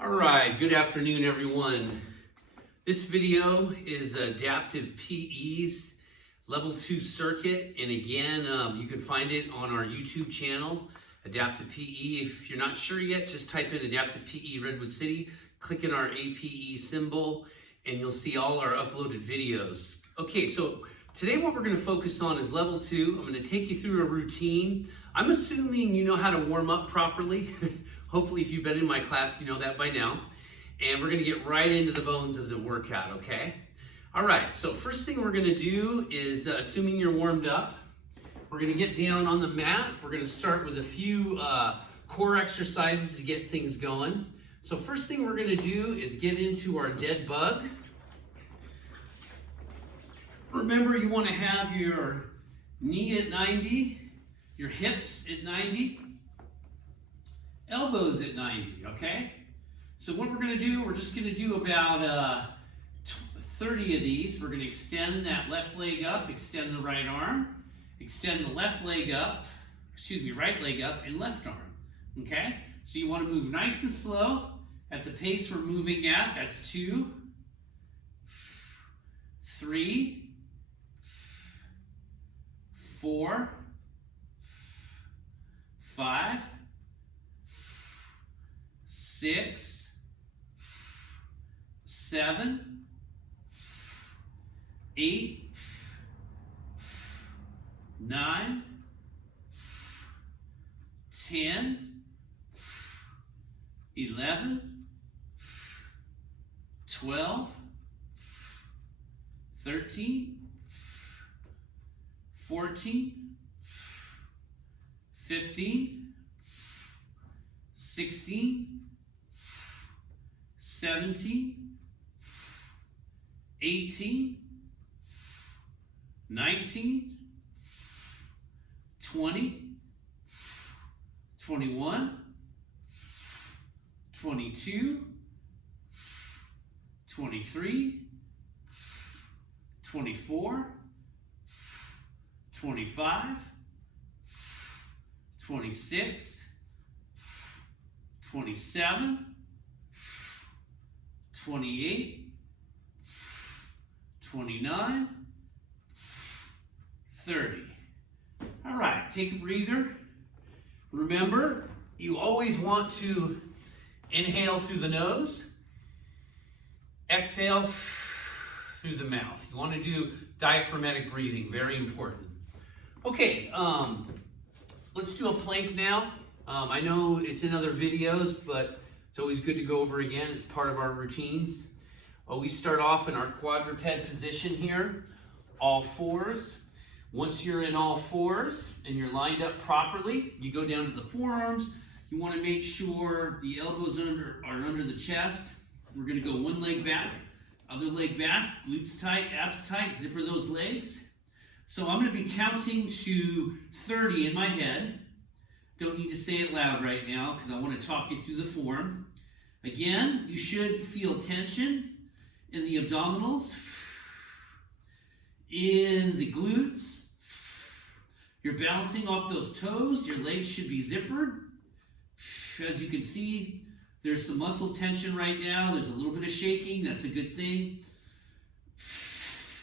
All right, good afternoon, everyone. This video is Adaptive PE's Level 2 circuit, and again, you can find it on our YouTube channel, Adaptive PE. If you're not sure yet, just type in Adaptive PE Redwood City, click in our APE symbol, and you'll see all our uploaded videos. Okay, so today what we're going to focus on is Level 2. I'm going to take you through a routine. I'm assuming you know how to warm up properly. Hopefully, if you've been in my class, you know that by now. And we're gonna get right into the bones of the workout, okay? All right, so first thing we're gonna do is, assuming you're warmed up, we're gonna get down on the mat. We're gonna start with a few core exercises to get things going. So first thing we're gonna do is get into our dead bug. Remember, you wanna have your knee at 90, your hips at 90, elbows at 90, okay? So what we're gonna do, we're just gonna do about 30 of these. We're gonna extend that left leg up, extend the right arm, extend the left leg up, right leg up and left arm, okay? So you wanna move nice and slow at the pace we're moving at. That's 2, 3, 4, 5, 6, 7, 8, 9, 10, 11, 12, 13, 14, 15, 16, 17, 18, 19, 20, 21, 22, 23, 24, 25, 26, 27, 28, 29, 30. All right, take a breather. Remember, you always want to inhale through the nose, exhale through the mouth. You want to do diaphragmatic breathing, very important. Okay, let's do a plank now. I know it's in other videos, but it's always good to go over again. It's part of our routines. We start off in our quadruped position here, all fours. Once you're in all fours and you're lined up properly, you go down to the forearms. You want to make sure the elbows are under the chest. We're going to go one leg back, other leg back, glutes tight, abs tight, zipper those legs. So I'm going to be counting to 30 in my head. Don't need to say it loud right now because I want to talk you through the form. Again, you should feel tension in the abdominals, in the glutes. You're bouncing off those toes. Your legs should be zippered. As you can see, there's some muscle tension right now. There's a little bit of shaking. That's a good thing.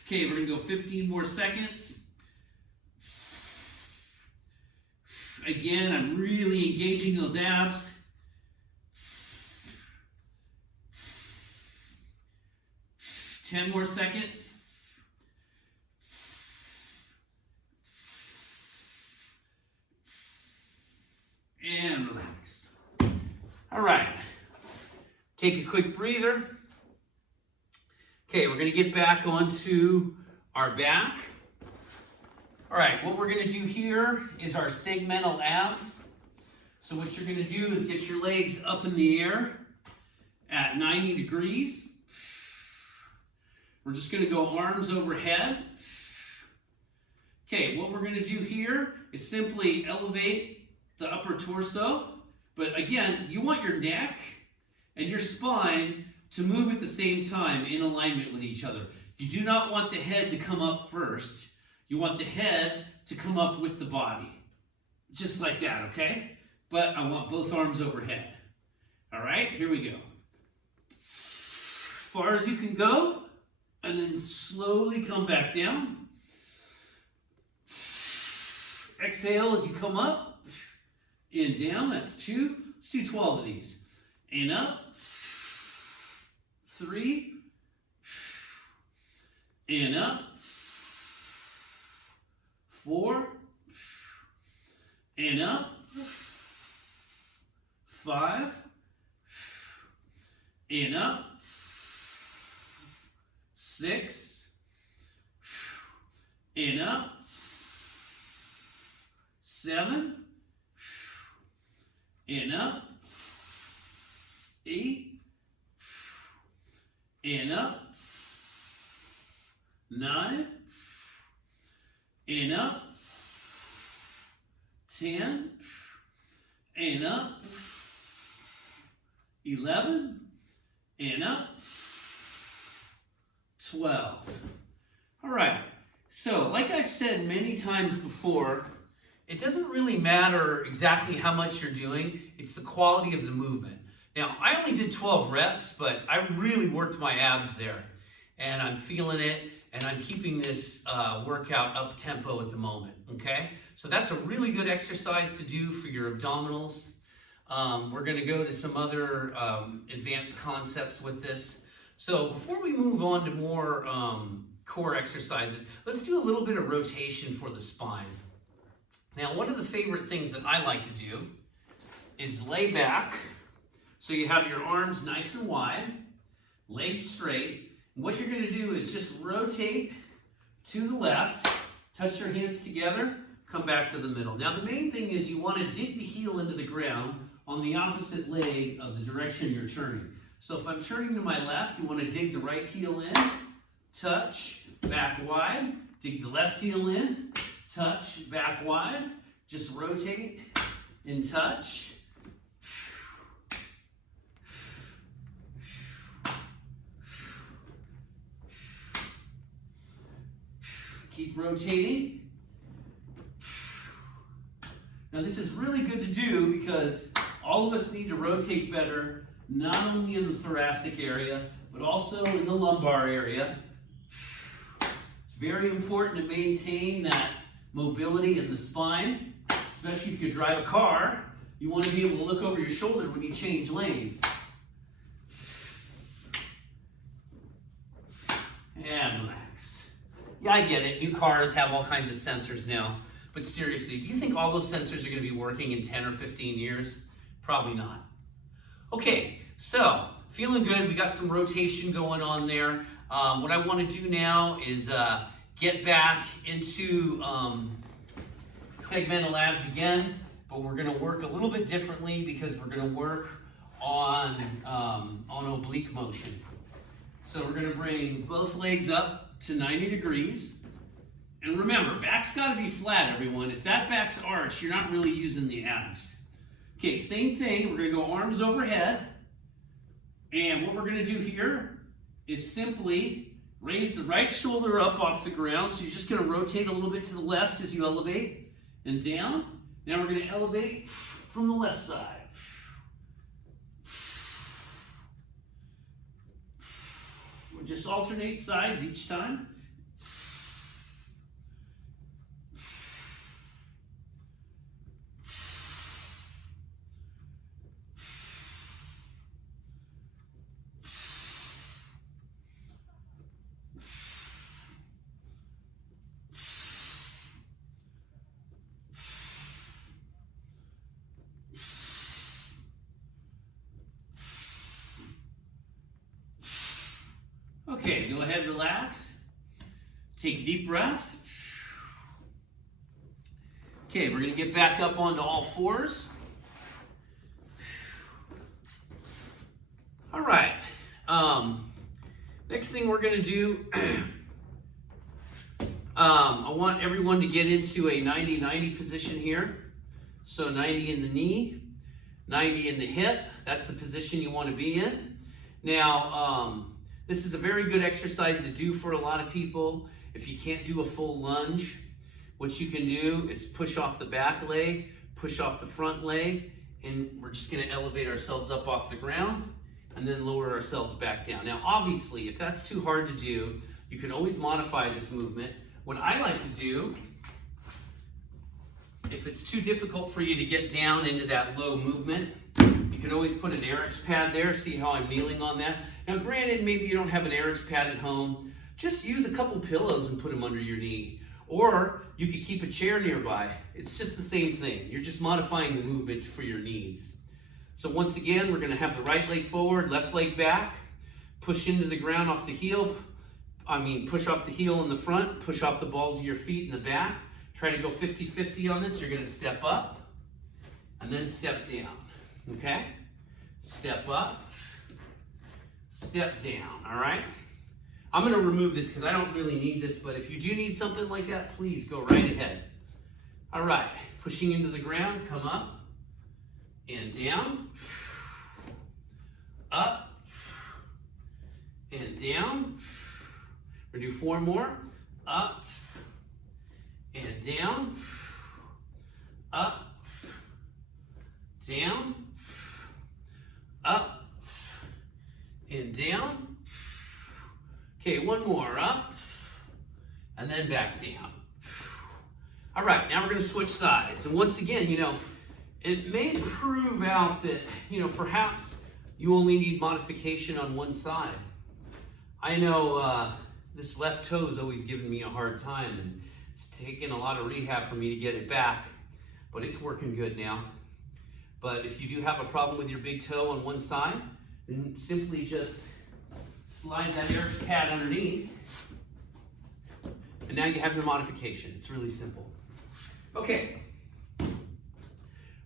Okay, we're going to go 15 more seconds. Again, I'm really engaging those abs. Ten more seconds. And relax. All right. Take a quick breather. Okay, we're going to get back onto our back. All right, what we're going to do here is our segmental abs. So what you're going to do is get your legs up in the air at 90 degrees. We're just going to go arms overhead. Okay, what we're going to do here is simply elevate the upper torso. But again, you want your neck and your spine to move at the same time in alignment with each other. You do not want the head to come up first. You want the head to come up with the body. Just like that, okay? But I want both arms overhead. All right, here we go. far as you can go, and then slowly come back down. Exhale as you come up and down. That's 2. Let's do 12 of these. And up. 3. And up. 4. And up. 5. And up. 6. And up. 7. And up. 8. And up. 9. And up. 10. And up. 11. And up. 12. All right. So, like I've said many times before, it doesn't really matter exactly how much you're doing. It's the quality of the movement. Now, I only did 12 reps, but I really worked my abs there. And I'm feeling it, and I'm keeping this workout up tempo at the moment, okay? So that's a really good exercise to do for your abdominals. We're gonna go to some other advanced concepts with this. So before we move on to more core exercises, let's do a little bit of rotation for the spine. Now, one of the favorite things that I like to do is lay back. So you have your arms nice and wide, legs straight. What you're going to do is just rotate to the left, touch your hands together, come back to the middle. Now, the main thing is you want to dig the heel into the ground on the opposite leg of the direction you're turning. So if I'm turning to my left, you want to dig the right heel in, touch, back wide, dig the left heel in, touch, back wide, just rotate and touch. Keep rotating. Now this is really good to do because all of us need to rotate better, not only in the thoracic area, but also in the lumbar area. It's very important to maintain that mobility in the spine, especially if you drive a car. You want to be able to look over your shoulder when you change lanes. And relax. Yeah, I get it. New cars have all kinds of sensors now. But seriously, do you think all those sensors are going to be working in 10 or 15 years? Probably not. Okay, so feeling good. We got some rotation going on there. What I want to do now is get back into segmental abs again, but we're going to work a little bit differently because we're going to work on oblique motion. So we're going to bring both legs up to 90 degrees. And remember, back's got to be flat, everyone. If that back's arched, you're not really using the abs. Okay, same thing. We're going to go arms overhead. And what we're going to do here is simply raise the right shoulder up off the ground. So you're just going to rotate a little bit to the left as you elevate and down. Now we're going to elevate from the left side. We'll just alternate sides each time. Okay, go ahead, relax. Take a deep breath. Okay, we're going to get back up onto all fours. All right. Next thing we're going to do, I want everyone to get into a 90-90 position here. So 90 in the knee, 90 in the hip. That's the position you want to be in. Now, this is a very good exercise to do for a lot of people. If you can't do a full lunge, what you can do is push off the back leg, push off the front leg, and we're just going to elevate ourselves up off the ground. and then lower ourselves back down. Now, obviously, if that's too hard to do, you can always modify this movement. What I like to do, if it's too difficult for you to get down into that low movement, you can always put an Eric's pad there. See how I'm kneeling on that? Now, granted, maybe you don't have an Eric's pad at home. Just use a couple pillows and put them under your knee. Or you could keep a chair nearby. It's just the same thing. You're just modifying the movement for your needs. So once again, we're going to have the right leg forward, left leg back, push into the ground off the heel. Push off the heel in the front, push off the balls of your feet in the back. Try to go 50-50 on this. You're going to step up and then step down. Okay? Step up, step down. All right? I'm going to remove this because I don't really need this, but if you do need something like that, please go right ahead. All right. Pushing into the ground, come up and down, up and down. We're going to do 4 more. Up and down, up, down, up and down. Okay, 1 more. Up and then back down. All right, now we're going to switch sides. And once again, it may prove out that, perhaps you only need modification on one side. I know this left toe is always giving me a hard time, and it's taken a lot of rehab for me to get it back, but it's working good now. But if you do have a problem with your big toe on one side, then simply just slide that Eric's pad underneath, and now you have your modification. It's really simple. Okay.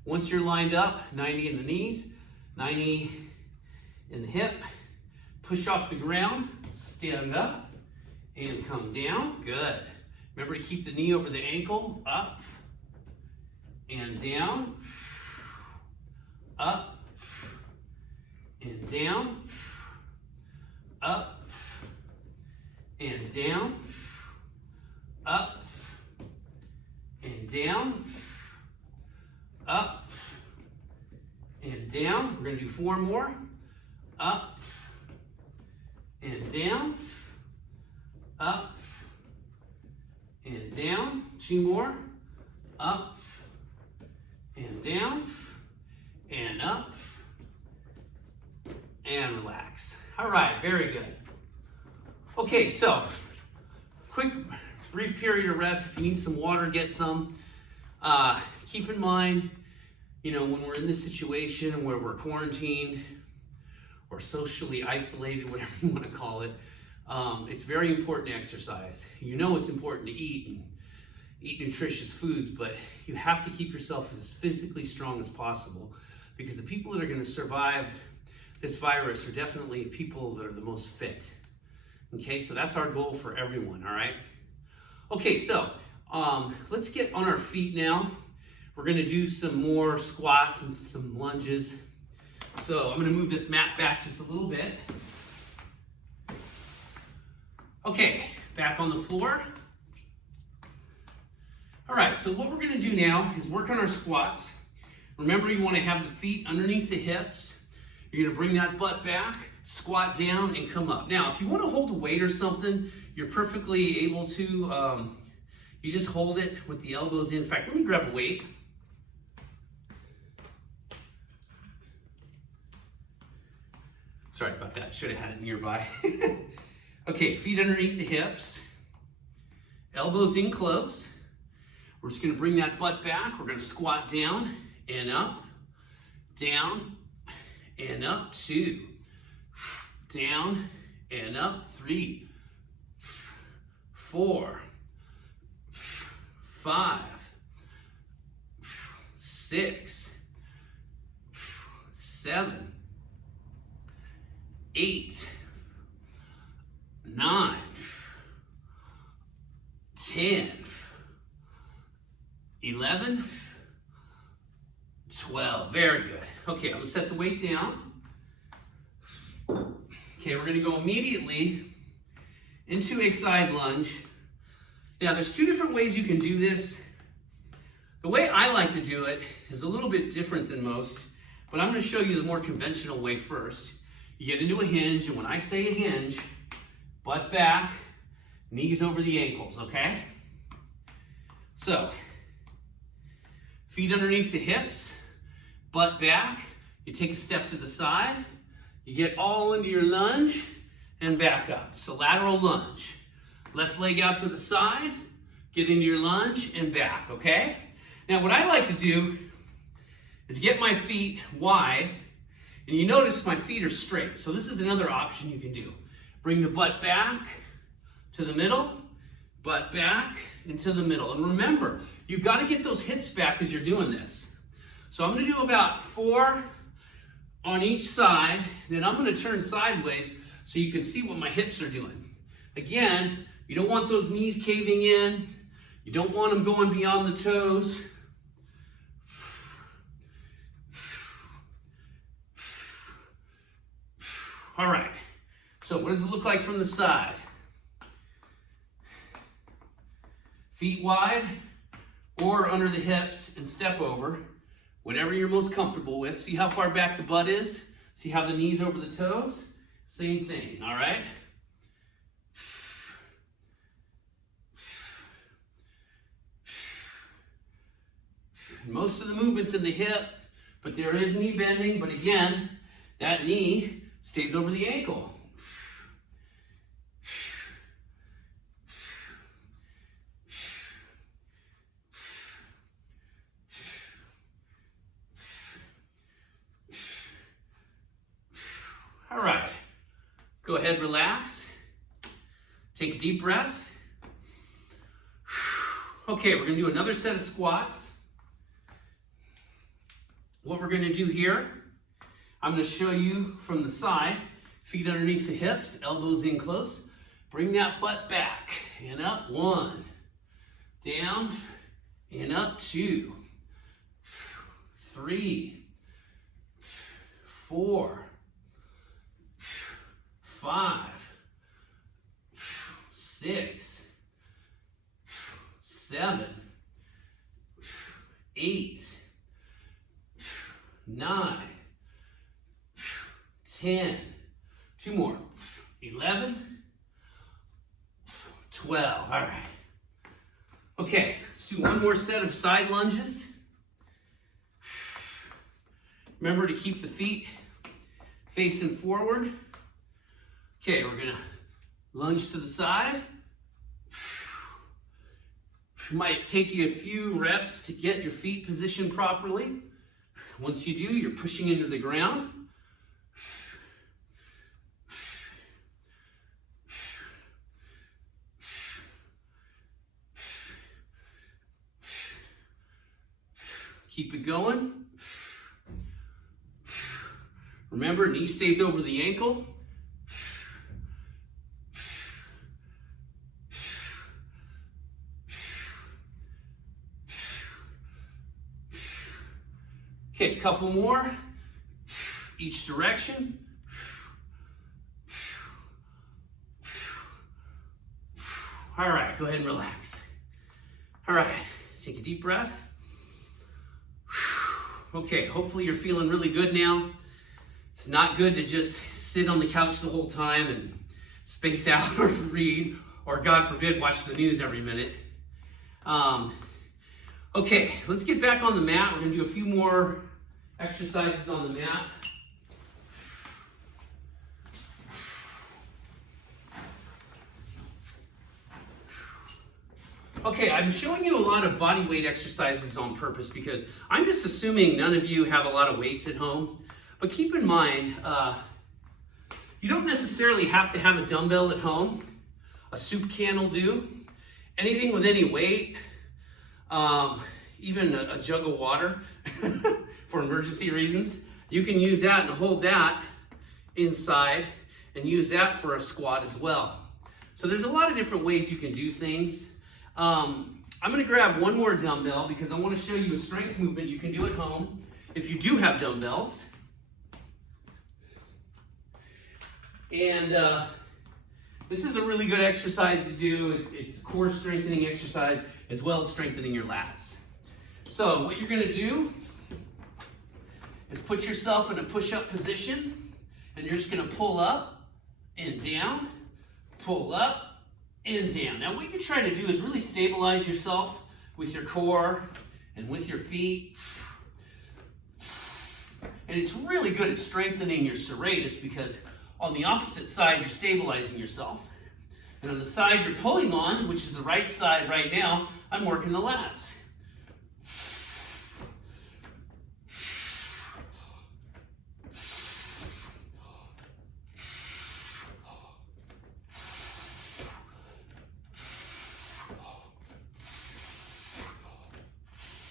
Once you're lined up, 90 in the knees, 90 in the hip, push off the ground, stand up, and come down. Good. Remember to keep the knee over the ankle, up and down, up and down, up and down, up and down, up and down. We're going to do 4 more. Up and down, up and down. 2 more. Up and down, and up, and relax. All right, very good. Okay, so quick, brief period of rest. If you need some water, get some. Keep in mind, when we're in this situation where we're quarantined or socially isolated, whatever you want to call it, it's very important to exercise. It's important to eat and eat nutritious foods, but you have to keep yourself as physically strong as possible, because the people that are going to survive this virus are definitely people that are the most fit. Okay, so that's our goal for everyone, all right? Okay, so let's get on our feet now. We're going to do some more squats and some lunges. So I'm going to move this mat back just a little bit. Okay, back on the floor. All right, so what we're going to do now is work on our squats. Remember, you want to have the feet underneath the hips. You're going to bring that butt back, squat down, and come up. Now, if you want to hold a weight or something, you're perfectly able to. You just hold it with the elbows in. In fact, let me grab a weight. Sorry about that. Should have had it nearby. Okay, feet underneath the hips. Elbows in close. We're just going to bring that butt back. We're going to squat down and up, down and up. 2, down and up. 3, 4, 5, 6, 7, 8, 9, 10, 11, 12. Very good. Okay, I'm going to set the weight down. Okay, we're going to go immediately into a side lunge. Now, there's 2 different ways you can do this. The way I like to do it is a little bit different than most, but I'm going to show you the more conventional way first. You get into a hinge, and when I say a hinge, butt back, knees over the ankles, okay? So, feet underneath the hips, butt back, you take a step to the side, you get all into your lunge, and back up. So lateral lunge. Left leg out to the side, get into your lunge, and back, okay? Now what I like to do is get my feet wide, and you notice my feet are straight. So this is another option you can do. Bring the butt back to the middle, butt back into the middle. And remember, you've got to get those hips back as you're doing this. So I'm going to do about 4 on each side, then I'm going to turn sideways so you can see what my hips are doing. Again, you don't want those knees caving in. You don't want them going beyond the toes. All right, so what does it look like from the side? Feet wide or under the hips and step over, whatever you're most comfortable with. See how far back the butt is? See how the knees over the toes? Same thing, all right? Most of the movement's in the hip, but there is knee bending, but again, that knee stays over the ankle. All right, go ahead, relax. Take a deep breath. Okay, we're gonna do another set of squats. What we're gonna do here, I'm gonna show you from the side, feet underneath the hips, elbows in close. Bring that butt back and up, 1, down and up, 2, 3, 4, 5, 6, 7, 8, 9, 10, 2 more, 11, 12, all right. Okay, let's do one more set of side lunges. Remember to keep the feet facing forward. Okay, we're gonna lunge to the side. It might take you a few reps to get your feet positioned properly. Once you do, you're pushing into the ground. Keep it going. Remember, knee stays over the ankle. Okay, a couple more, each direction. All right, go ahead and relax. All right, take a deep breath. Okay, hopefully you're feeling really good now. It's not good to just sit on the couch the whole time and space out or read, or God forbid, watch the news every minute. Okay, let's get back on the mat. We're gonna do a few more exercises on the mat. Okay, I'm showing you a lot of body weight exercises on purpose because I'm just assuming none of you have a lot of weights at home. But keep in mind, you don't necessarily have to have a dumbbell at home. A soup can will do. Anything with any weight, even a jug of water for emergency reasons, you can use that and hold that inside and use that for a squat as well. So there's a lot of different ways you can do things. I'm going to grab one more dumbbell because I want to show you a strength movement you can do at home if you do have dumbbells. And this is a really good exercise to do. It's a core strengthening exercise as well as strengthening your lats. So what you're going to do is put yourself in a push-up position. And you're just gonna pull up and down, pull up and down. Now what you try to do is really stabilize yourself with your core and with your feet. And it's really good at strengthening your serratus because on the opposite side, you're stabilizing yourself. And on the side you're pulling on, which is the right side right now, I'm working the lats.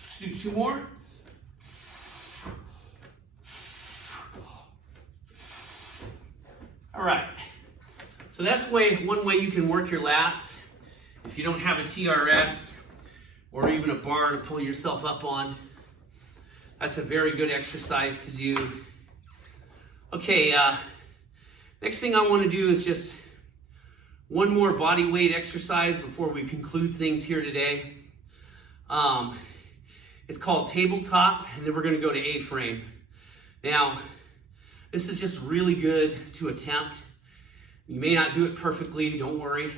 Let's do 2 more. All right, so that's one way you can work your lats. If you don't have a TRX or even a bar to pull yourself up on, that's a very good exercise to do. Okay, next thing I want to do is just one more body weight exercise before we conclude things here today. It's called Tabletop, and then we're going to go to A-frame. Now, this is just really good to attempt. You may not do it perfectly, don't worry.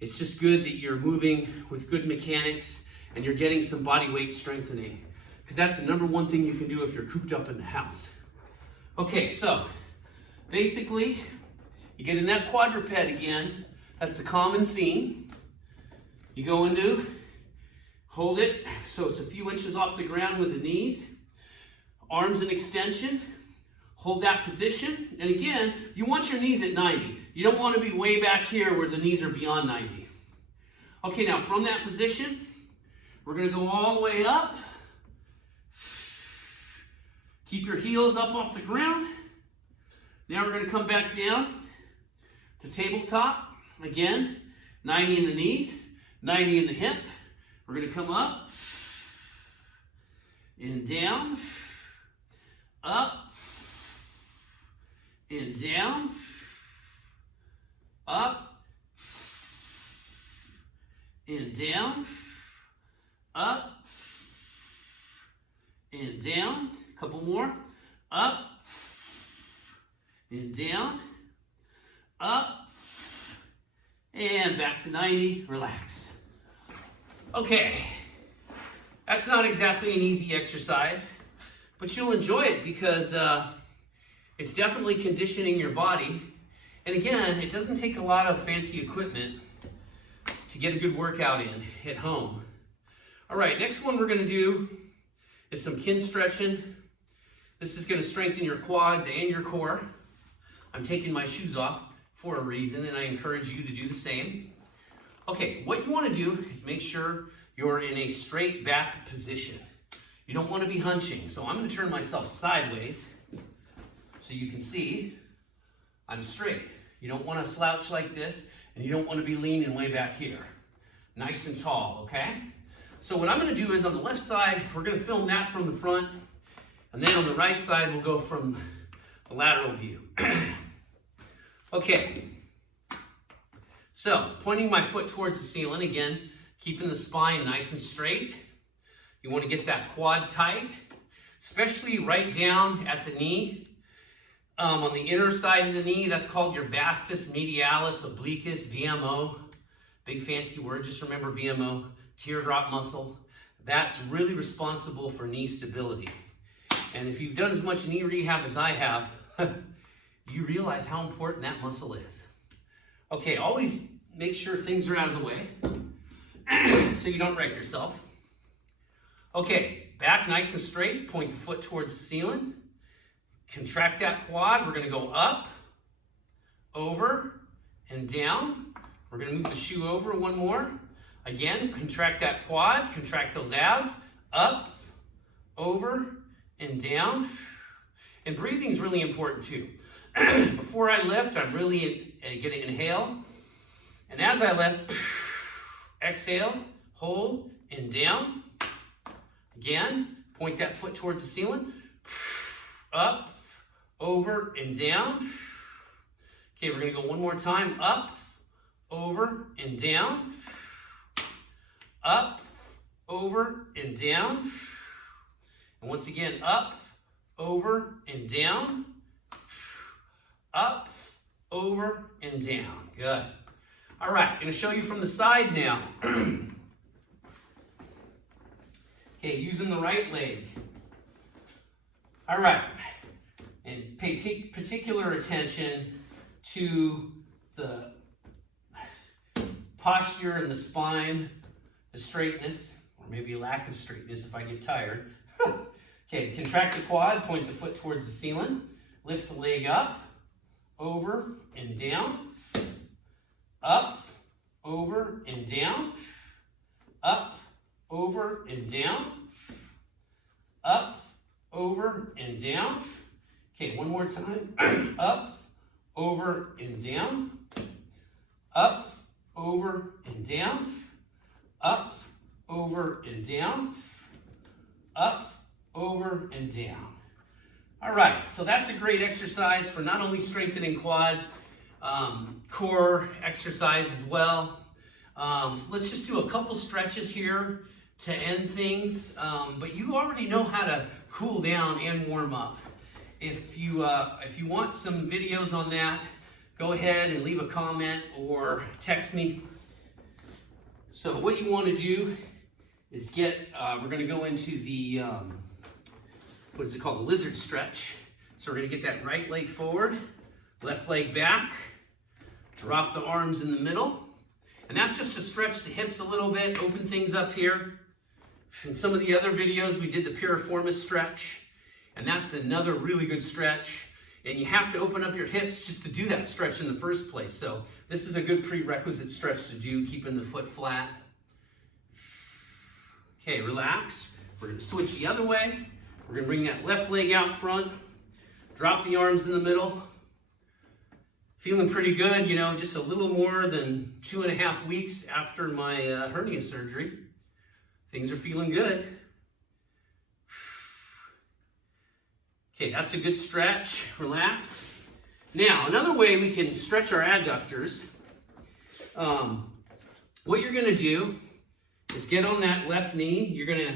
It's just good that you're moving with good mechanics and you're getting some body weight strengthening, because that's the number one thing you can do if you're cooped up in the house. Okay, so basically, you get in that quadruped again. That's a common theme. You go into, hold it, so it's a few inches off the ground with the knees. Arms in extension. Hold that position, and again, you want your knees at 90. You don't want to be way back here where the knees are beyond 90. Okay, now from that position, we're going to go all the way up. Keep your heels up off the ground. Now we're going to come back down to tabletop. Again, 90 in the knees, 90 in the hip. We're going to come up and down, up, and down, up, and down, up, and down. A couple more. Up, and down, up, and back to 90. Relax. Okay, that's not exactly an easy exercise, but you'll enjoy it because it's definitely conditioning your body. And again, it doesn't take a lot of fancy equipment to get a good workout in at home. All right, next one we're going to do is some kin stretching. This is going to strengthen your quads and your core. I'm taking my shoes off for a reason, and I encourage you to do the same. Okay, what you want to do is make sure you're in a straight back position. You don't want to be hunching. So I'm going to turn myself sideways so you can see I'm straight. You don't want to slouch like this, and you don't want to be leaning way back here. Nice and tall, okay? So what I'm going to do is on the left side, we're going to film that from the front, and then on the right side, we'll go from the lateral view. Okay. So, pointing my foot towards the ceiling, again, keeping the spine nice and straight. You want to get that quad tight, especially right down at the knee. On the inner side of the knee, that's called your vastus medialis obliquus, VMO. Big fancy word, just remember VMO, teardrop muscle. That's really responsible for knee stability. And if you've done as much knee rehab as I have, you realize how important that muscle is. Okay, always make sure things are out of the way so you don't wreck yourself. Okay, back nice and straight, point the foot towards the ceiling. Contract that quad. We're going to go up, over, and down. We're going to move the shoe over one more. Again, contract that quad, contract those abs, up, over, and down. And breathing is really important too. Before I lift, I'm really going to inhale. And as I lift, exhale, hold, and down. Again, point that foot towards the ceiling. Up, over, and down. Okay, we're going to go one more time. Up, over, and down. Up, over, and down. And once again, up, over, and down. up, over, and down. Good. All right, going to show you from the side now. Okay, using the right leg. All right, and pay particular attention to the posture and the spine, the straightness, or maybe a lack of straightness if I get tired. Okay, contract the quad, point the foot towards the ceiling, lift the leg up, over and down, up, over and down, up, over and down, up, over and down. Okay, one more time. Up, over and down, up, over and down, up, over and down, up, over and down. All right, so that's a great exercise for not only strengthening quad, core exercise as well. Let's just do a couple stretches here to end things, but you already know how to cool down and warm up. If you want some videos on that, go ahead and leave a comment or text me. So what you want to do is we're going to go into the, what is it called, the lizard stretch. So we're going to get that right leg forward, left leg back, drop the arms in the middle. And that's just to stretch the hips a little bit, open things up here. In some of the other videos, we did the piriformis stretch, and that's another really good stretch. And you have to open up your hips just to do that stretch in the first place. So this is a good prerequisite stretch to do, keeping the foot flat. Okay, relax. We're going to switch the other way. We're going to bring that left leg out front, drop the arms in the middle. Feeling pretty good, you know, just a little more than 2.5 weeks after my hernia surgery. Things are feeling good. Okay, that's a good stretch. Relax. Now, another way we can stretch our adductors, what you're going to do is get on that left knee. You're going to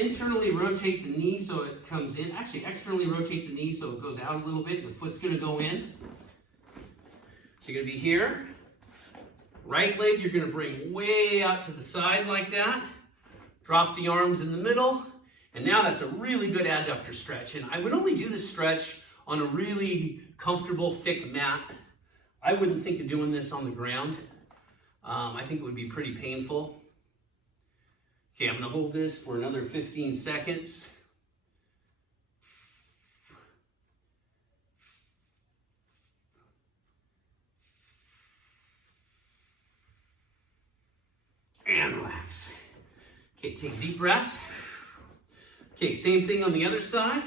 internally rotate the knee so it comes in. Actually, externally rotate the knee so it goes out a little bit. The foot's going to go in. So you're going to be here. Right leg, you're going to bring way out to the side like that. Drop the arms in the middle. And now that's a really good adductor stretch. And I would only do this stretch on a really comfortable, thick mat. I wouldn't think of doing this on the ground. I think it would be pretty painful. Okay, I'm going to hold this for another 15 seconds. And relax. Okay, take a deep breath. Okay, same thing on the other side.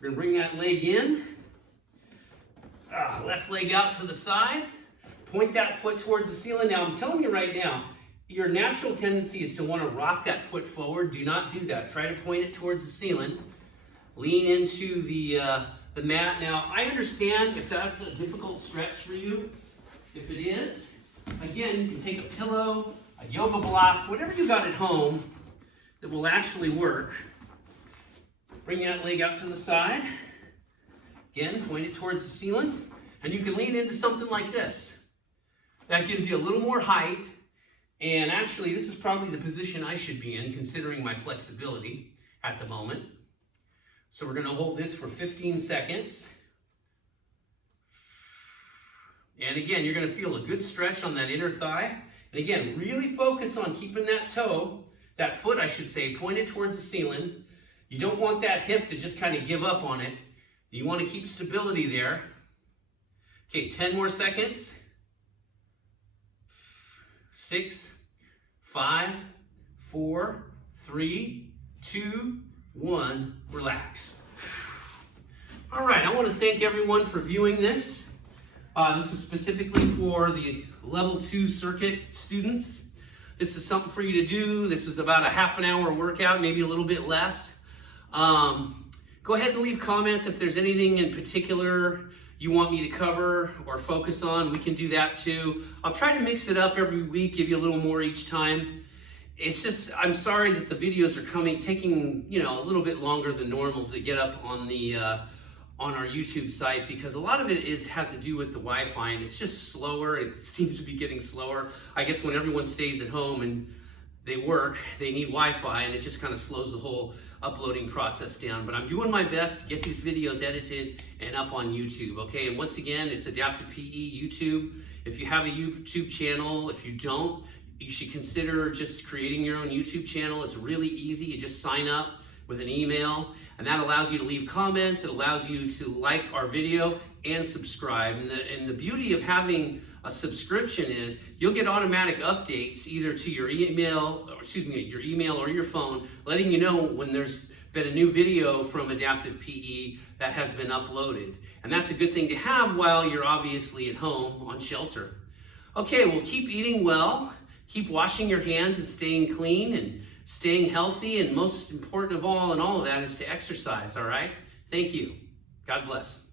We're going to bring that leg in. Left leg out to the side. Point that foot towards the ceiling. Now, I'm telling you right now, your natural tendency is to want to rock that foot forward. Do not do that. Try to point it towards the ceiling. Lean into the mat. Now, I understand if that's a difficult stretch for you. If it is, again, you can take a pillow, a yoga block, whatever you got at home that will actually work. Bring that leg out to the side. Again, point it towards the ceiling. And you can lean into something like this. That gives you a little more height. And actually, this is probably the position I should be in, considering my flexibility at the moment. So we're going to hold this for 15 seconds. And again, you're going to feel a good stretch on that inner thigh. And again, really focus on keeping that toe, that foot I should say, pointed towards the ceiling. You don't want that hip to just kind of give up on it. You want to keep stability there. Okay, 10 more seconds. 6, 5, 4, 3, 2, 1, relax. All right, I want to thank everyone for viewing this. This was specifically for the level 2 circuit students. This is something for you to do. This was about a half an hour workout, maybe a little bit less. Go ahead and leave comments if there's anything in particular you want me to cover or focus on. We can do that too. I'll try to mix it up every week, give you a little more each time. It's just, I'm sorry that the videos are taking, a little bit longer than normal to get up on on our YouTube site, because a lot of it has to do with the Wi-Fi, and it's just slower. It seems to be getting slower. I guess when everyone stays at home and they work, they need Wi-Fi, and it just kind of slows the whole uploading process down. But I'm doing my best to get these videos edited and up on YouTube, okay? And once again, it's Adaptive PE YouTube. If you have a YouTube channel, if you don't, you should consider just creating your own YouTube channel. It's really easy. You just sign up with an email, and that allows you to leave comments. It allows you to like our video and subscribe. And the beauty of having a subscription is you'll get automatic updates either to your email, or your phone, letting you know when there's been a new video from Adaptive PE that has been uploaded. And that's a good thing to have while you're obviously at home on shelter. Okay, well, keep eating well, keep washing your hands and staying clean and staying healthy, and most important of all in all of that is to exercise, all right? Thank you. God bless.